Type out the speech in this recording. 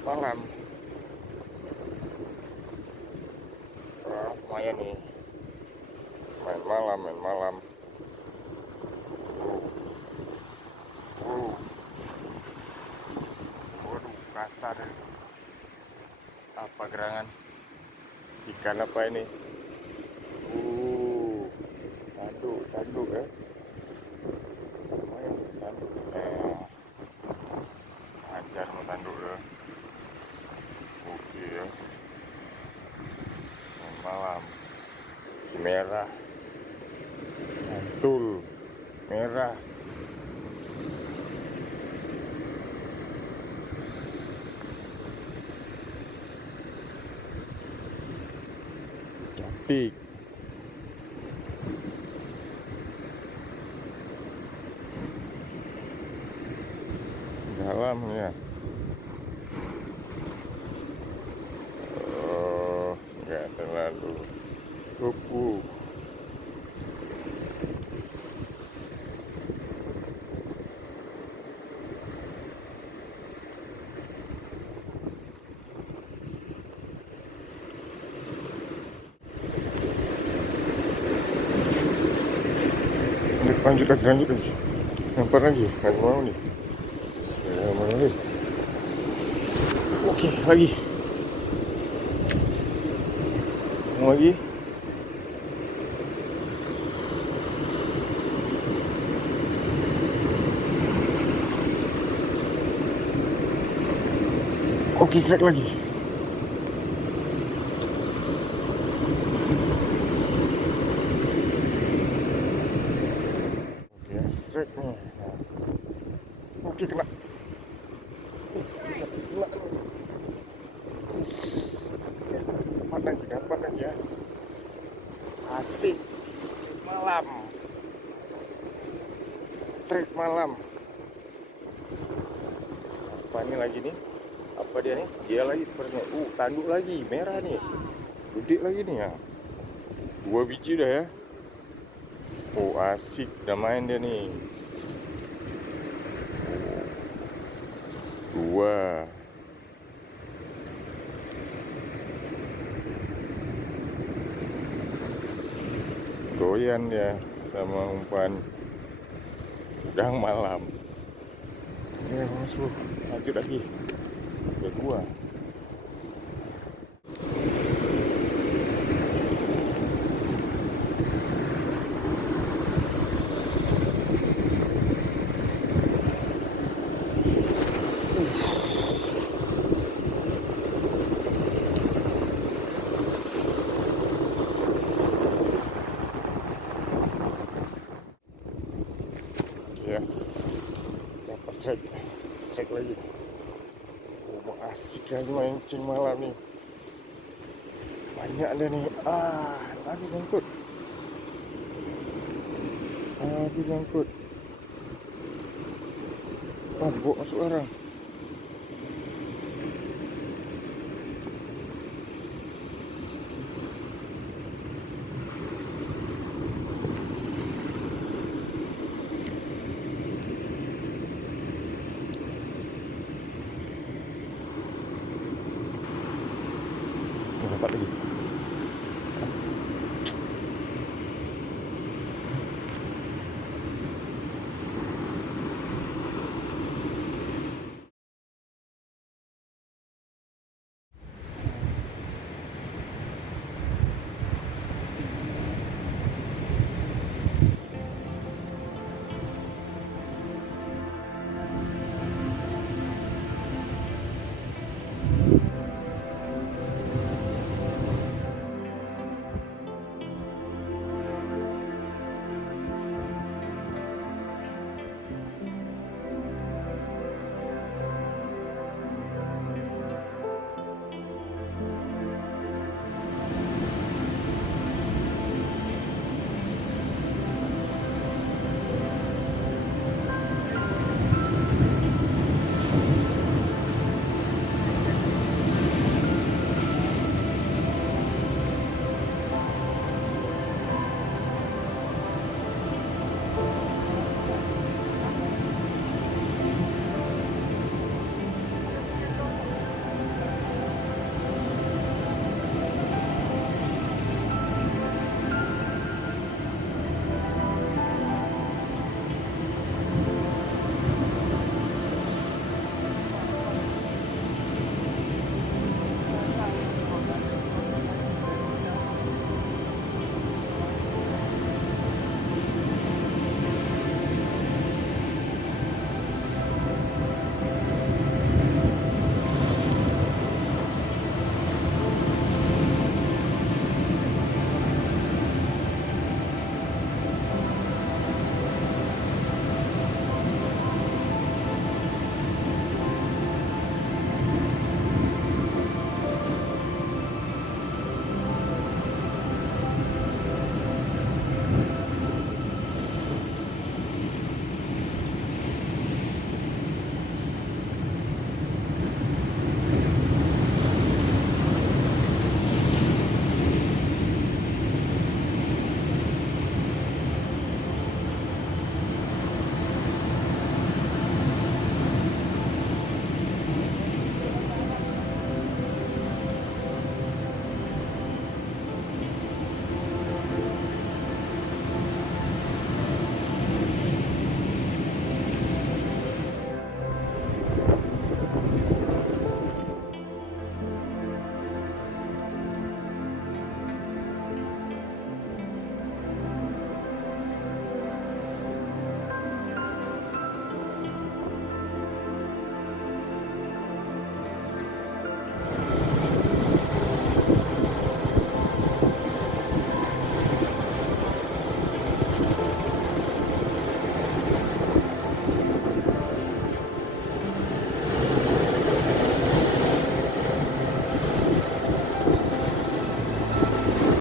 malam. Lumayan nih, main malam. Waduh, kasar. Apa gerangan? Ikan apa ini? Tanduk ya. Lumayan tanduk. Ajar mau tanduk ya. Oke ya. Main malam. Si merah. Mantul. Merah. Cantik. Dalam ya. Oh, enggak terlalu. Kupu. Lanjut lagi. Lempar lagi, nggak mau nih. Bismillahirrahmanirrahim. Oke, lagi. Lagi. Oke, strike lagi. Oke, strike nih. Oke, kena. Dapat lagi ya. Asik. Malam. Strike malam. Apa ini lagi nih? Apa dia nih? Dia lagi sepertinya. Tanduk lagi, merah nih. Gede lagi nih ya. 2 biji udah ya. Asik, udah main dia nih. 2. Goyan ya sama umpan udang malam. Ya mas bro, lanjut lagi. Udah 2. Ya, dapat strike lagi. Asik lagi mancing malam nih. Banyak ada nih. Lagi nyangkut. Bawa masuk orang. Dapat lagi.